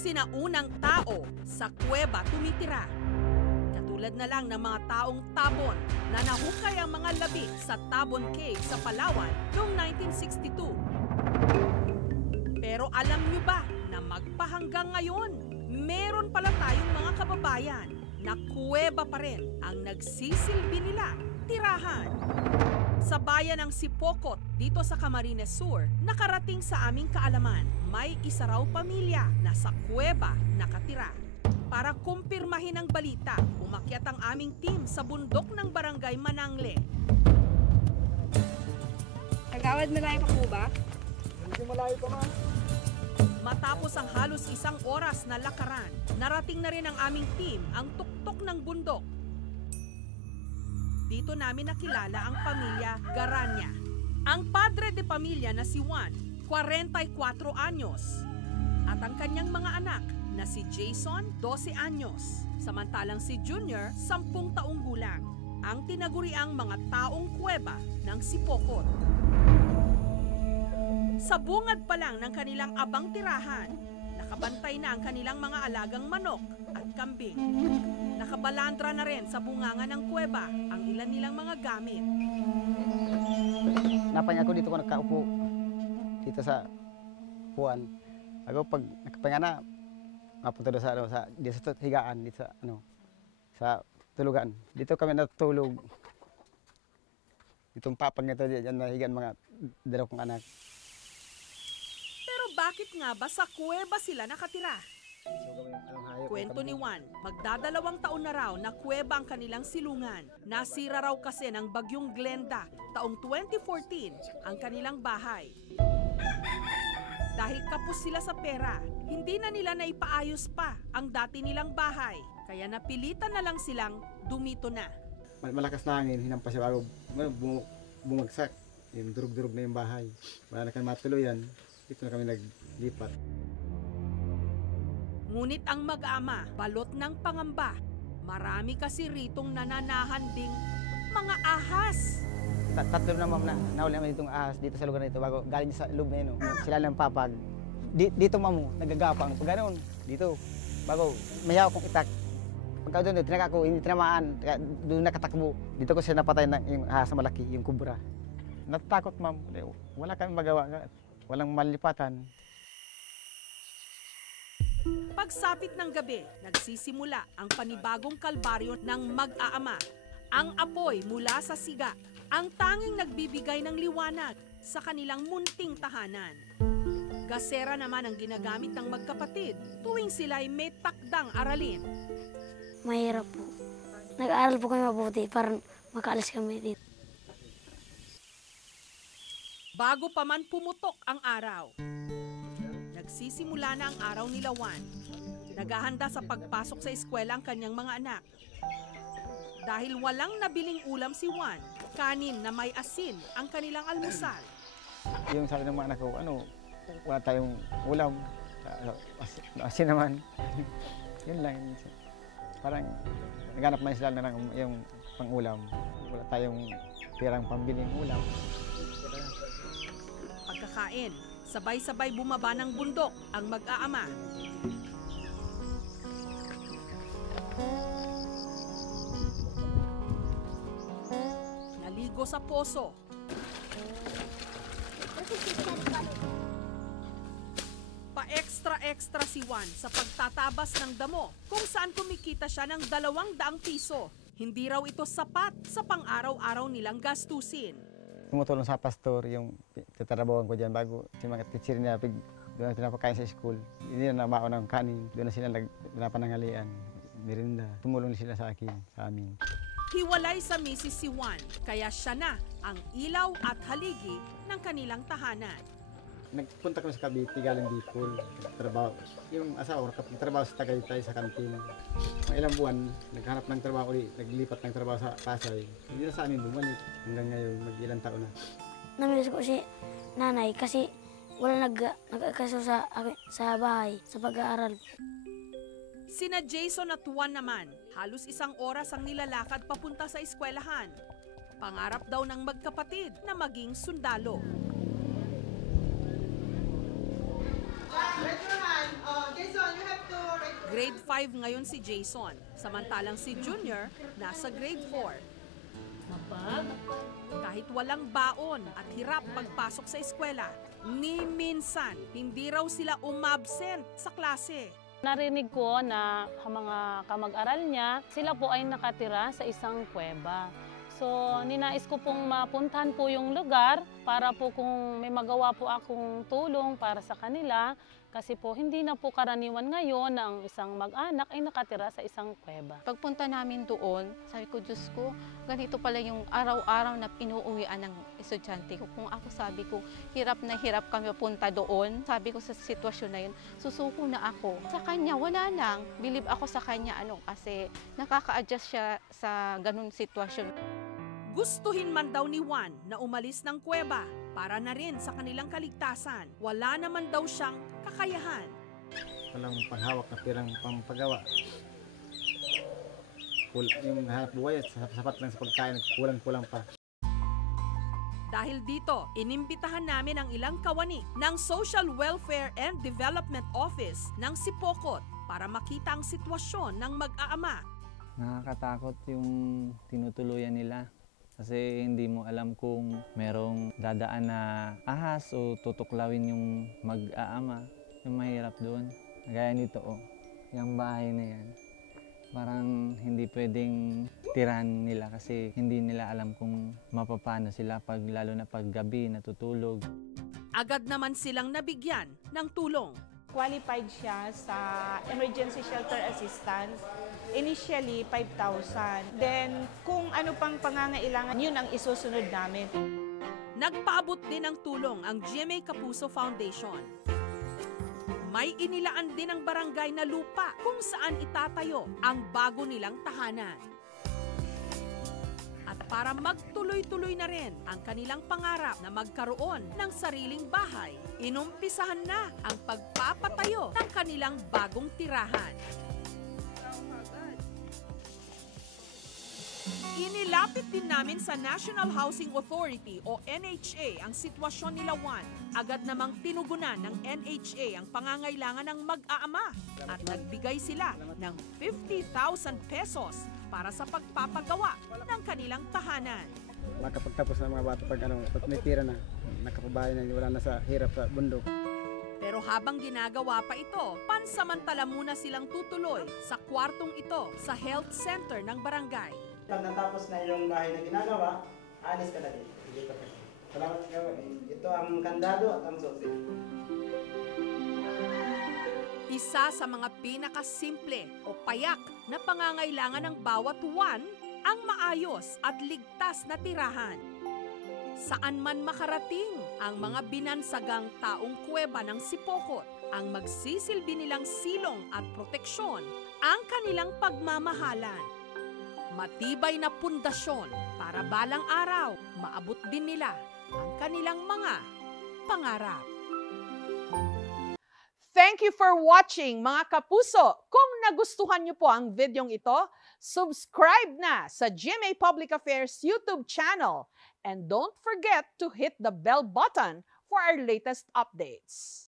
sinaunang tao sa kuweba tumitira. Katulad na lang ng mga taong Tabon na nahukay ang mga labi sa Tabon Cave sa Palawan noong 1962. Pero alam nyo ba na magpahanggang ngayon, meron pala tayong mga kababayan na kuweba pa rin ang nagsisilbi nila tirahan. Sa bayan ng Sipokot, dito sa Camarines Sur, nakarating sa aming kaalaman, may isa raw pamilya na sa kuweba nakatira. Para kumpirmahin ang balita, umakyat ang aming team sa bundok ng Barangay Manangle. Kagawad malayo pa po ba? Hindi malayo pa, ma'am. Matapos ang halos 1 oras na lakaran, narating na rin ang aming team ang tuktok ng bundok. Dito namin nakilala ang pamilya Garanya. Ang padre de pamilya na si Juan, 44 anyos. At ang kanyang mga anak na si Jason, 12 anyos. Samantalang si Junior, 10 taong gulang. Ang tinaguriang mga taong kuweba ng Sipokot. Sa bungad pa lang ng kanilang abang tirahan, nakabantay na ang kanilang mga alagang manok at kambing. Nakabalandra na rin sa bunganga ng kuweba ang ilan nilang mga gamit. Napanya ako dito ko nakaupo. Dito sa puan. Ako pag nakapahinga na, mapunta doon dito sa higaan, dito sa tulugan. Dito kami natutulog. Itong papag nito, dyan nahigaan mga 2 kong anak. Pero bakit nga ba sa kuweba sila nakatira? Kwento ni Juan, magdadalawang taon na raw na kuweba ang kanilang silungan. Nasira raw kasi ng bagyong Glenda taong 2014 ang kanilang bahay. Dahil kapos sila sa pera, hindi na nila naipaayos pa ang dati nilang bahay. Kaya napilitan na lang silang dumito na. Malakas na hangin, hinampas siya bago bumagsak. Yung durug-durug na yung bahay. Wala na kami matuluyan. Dito na kami naglipat. Ngunit ang mag-ama, balot ng pangamba. Marami kasi ritong nananahan ding mga ahas. Tatlo na ma'am na nahuli naman itong ahas dito sa lugar na ito bago galing sa loob na yun. Sila ng papag. Dito ma'am, nagagapang. Pag ganoon, dito. Bago mayaw kong itak. Pagka doon, tinaka ko, hindi tinamaan. Doon nakatakbo. Dito ko siya napatay ng yung ahas na malaki, yung kubra. Natatakot ma'am. Wala kami magawa. Walang malipatan. Pagsapit ng gabi, nagsisimula ang panibagong kalbaryo ng mag-aama. Ang apoy mula sa siga, ang tanging nagbibigay ng liwanag sa kanilang munting tahanan. Gasera naman ang ginagamit ng magkapatid tuwing sila'y may takdang aralin. Mahirap po. Nag-aaral po kami mabuti para makaalis kami dito. Bago pa man pumutok ang araw, nagsisimula na ang araw nila Juan. Naghahanda sa pagpasok sa eskwela ang kanyang mga anak. Dahil walang nabiling ulam si Juan, kanin na may asin ang kanilang almusal. Yung sabi ng mga anak ko, wala tayong ulam. Asin naman. Yun lang. Parang naghanap man sila na lang yung pang-ulam. Wala tayong pirang pambiling ulam. Pagkakain, sabay-sabay bumaba ng bundok ang mag-aama. Naligo sa poso. Pa-extra si Juan sa pagtatabas ng damo kung saan kumikita siya ng 200 piso. Hindi raw ito sapat sa pang-araw-araw nilang gastusin. Tumutulong sa pastor yung tatrabawan ko dyan bago si mga teacher niya doon na pinapakain sa school. Hindi na namaon ng kanin. Doon na sila pinapanangalian, merinda. Tumulong sila sa akin, sa amin. Hiwalay sa misis si Juan, kaya siya na ang ilaw at haligi ng kanilang tahanan. Nagpunta kami sa Cavite, galing Bicol, trabaho. Yung asawa, trabaho sa Tagaytay sa kantin. Mga ilang buwan, naghanap ng trabaho ulit, naglipat ng trabaho sa Pasay. Hindi na sa amin bumalik. Hanggang ngayon, mag-ilang taon na. Namiss ko si nanay kasi wala nag-akaso sa bahay, sa pag-aaral. Sina Jason at Juan naman, halos 1 oras ang nilalakad papunta sa eskwelahan. Pangarap daw ng magkapatid na maging sundalo. Raise your hand. Jason, you have grade 5 ngayon si Jason, samantalang si Junior nasa grade 4. Kahit walang baon at hirap pagpasok sa eskwela, ni minsan hindi raw sila umabsent sa klase. Narinig ko na mga kamag-aral niya, sila po ay nakatira sa isang kuweba. So, ninais ko pong mapuntahan po yung lugar para po kung may magawa po akong tulong para sa kanila. Kasi po, hindi na po karaniwan ngayon na ang isang mag-anak ay nakatira sa isang kuweba. Pagpunta namin doon, sabi ko, Diyos ko, ganito pala yung araw-araw na pinuuwian ng estudyante ko. Kung ako sabi ko, hirap na hirap kami punta doon. Sabi ko sa sitwasyon na yun, susuko na ako. Sa kanya, wala lang. Believe ako sa kanya kasi nakaka-adjust siya sa ganun sitwasyon. Gustuhin man daw ni Juan na umalis ng kuweba para na rin sa kanilang kaligtasan. Wala naman daw siyang kakayahan. Walang panghawak na pirang pampagawa. Yung hanap buhay, sapat lang sa pagkain, kulang-kulang pa. Dahil dito, inimbitahan namin ang ilang kawani ng Social Welfare and Development Office ng Sipokot para makita ang sitwasyon ng mag-aama. Nakakatakot yung tinutuluyan nila. Kasi hindi mo alam kung merong dadaan na ahas o tutuklawin yung mag-aama. Yung mahirap doon. Gaya nito, yung bahay na yan. Parang hindi pwedeng tirahan nila kasi hindi nila alam kung mapapano sila lalo na pag gabi natutulog. Agad naman silang nabigyan ng tulong. Qualified siya sa emergency shelter assistance. Initially, 5,000. Then, kung ano pang pangangailangan, yun ang isusunod namin. Nagpaabot din ng tulong ang GMA Kapuso Foundation. May inilaan din ang barangay na lupa kung saan itatayo ang bago nilang tahanan. At para magtuloy-tuloy na rin ang kanilang pangarap na magkaroon ng sariling bahay, inumpisahan na ang pagpapatayo ng kanilang bagong tirahan. Inilapit din namin sa National Housing Authority o NHA ang sitwasyon nila Juan. Agad namang tinugunan ng NHA ang pangangailangan ng mag-aama at nagbigay sila ng 50,000 pesos para sa pagpapagawa ng kanilang tahanan. Makapagtapos ng mga bata pag may tira na, nakapabahay na, wala na sa hirap sa bundok. Pero habang ginagawa pa ito, pansamantala muna silang tutuloy sa kwartong ito sa health center ng barangay. Pag natapos na yung bahay na ginagawa, alis ka na din. Salamat kayo. Ito ang kandado at ang sosi. Isa sa mga pinakasimple o payak na pangangailangan ng bawat Juan ang maayos at ligtas na tirahan. Saan man makarating ang mga binansagang taong kuweba ng Sipokot, ang magsisilbi nilang silong at proteksyon ang kanilang pagmamahalan. Matibay na pundasyon para balang araw maabot din nila ang kanilang mga pangarap. Thank you for watching mga kapuso. Kung nagustuhan niyo po ang videong ito, subscribe na sa GMA Public Affairs YouTube channel and don't forget to hit the bell button for our latest updates.